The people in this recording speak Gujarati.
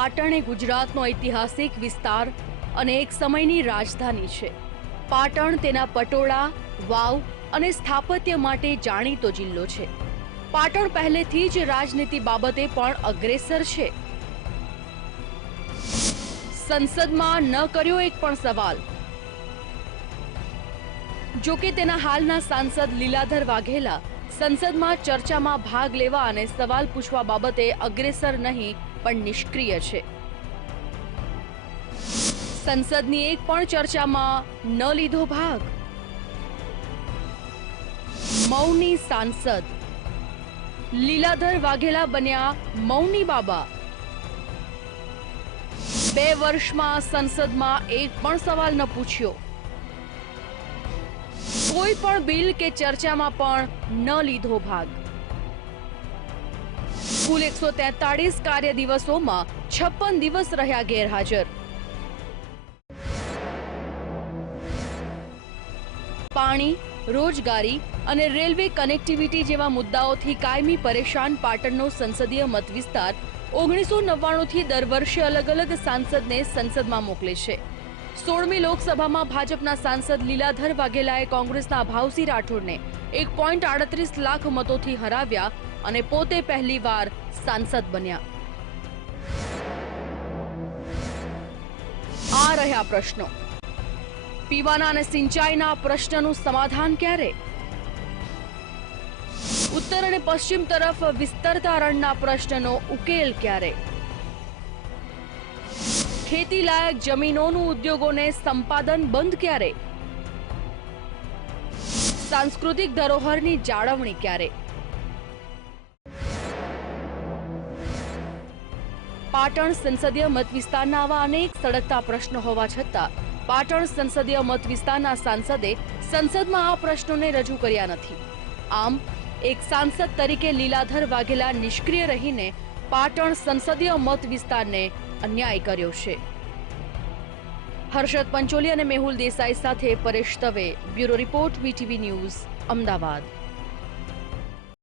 પાટણ એ ગુજરાતનો ઐતિહાસિક વિસ્તાર અને એક સમયની રાજધાની છે। પાટણ તેના પટોળા, વાવ અને સ્થાપત્ય માટે જાણીતો જિલ્લો છે। પાટણ પહેલેથી જ રાજનીતિ બાબતે પણ અગ્રેસર છે। સંસદમાં ન કર્યો એક પણ સવાલ। જો કે તેના હાલના સાંસદ લીલાધર વાઘેલા સંસદમાં ચર્ચામાં ભાગ લેવા અને સવાલ પૂછવા બાબતે અગ્રેસર નહીં પણ નિષ્ક્રિય છે। સંસદની એક પણ ચર્ચામાં ન લીધો ભાગ। મૌની સાંસદ લીલાધર વાઘેલા બન્યા મૌની બાબા। 2 વર્ષમાં સંસદમાં એક પણ સવાલ ન પૂછ્યો। કોઈ પણ બિલ કે ચર્ચામાં પણ ન લીધો ભાગ। કુલ 143 કાર્ય દિવસોમાં 56 દિવસ રહ્યા ગેરહાજર। પાણી, રોજગારી અને રેલવે કનેક્ટિવિટી જેવા મુદ્દાઓથી કાયમી પરેશાન પાટણનો સંસદીય મત વિસ્તાર 1999 થી દર વર્ષે અલગ અલગ સાંસદને સંસદમાં મોકલે છે। 16મી લોકસભામાં ભાજપના સાંસદ લીલાધર વાઘેલાએ કોંગ્રેસના ભાવસિંહ રાઠોડને 1.38 લાખ મતોથી હરાવ્યા અને પોતે પહેલીવાર સાંસદ બન્યા। આ રહ્યા પ્રશ્નો। પીવાના અને સિંચાઈના પ્રશ્નનું સમાધાન ક્યારે? ઉત્તર અને પશ્ચિમ તરફ વિસ્તરતા રણના પ્રશ્નનો ઉકેલ ક્યારે? ખેતી લાયક જમીનોનું ઉદ્યોગોને સંપાદન બંધ ક્યારે? સાંસ્કૃતિક ધરોહરની જાળવણી ક્યારે? પાટણ સંસદીય મત વિસ્તારના આવા અનેક સળગતા પ્રશ્નો હોવા છતાં પાટણ સંસદીય મત વિસ્તારના સાંસદે સંસદમાં આ પ્રશ્નોને રજૂ કર્યા નથી। આમ એક સાંસદ તરીકે લીલાધર વાઘેલા નિષ્ક્રિય રહીને પાટણ સંસદીય મત વિસ્તારને અન્યાય કર્યો છે। હર્ષદ પંચોલી અને મેહુલ દેસાઈ સાથે Paresh Dave, bureau report, VTV news, Ahmedabad.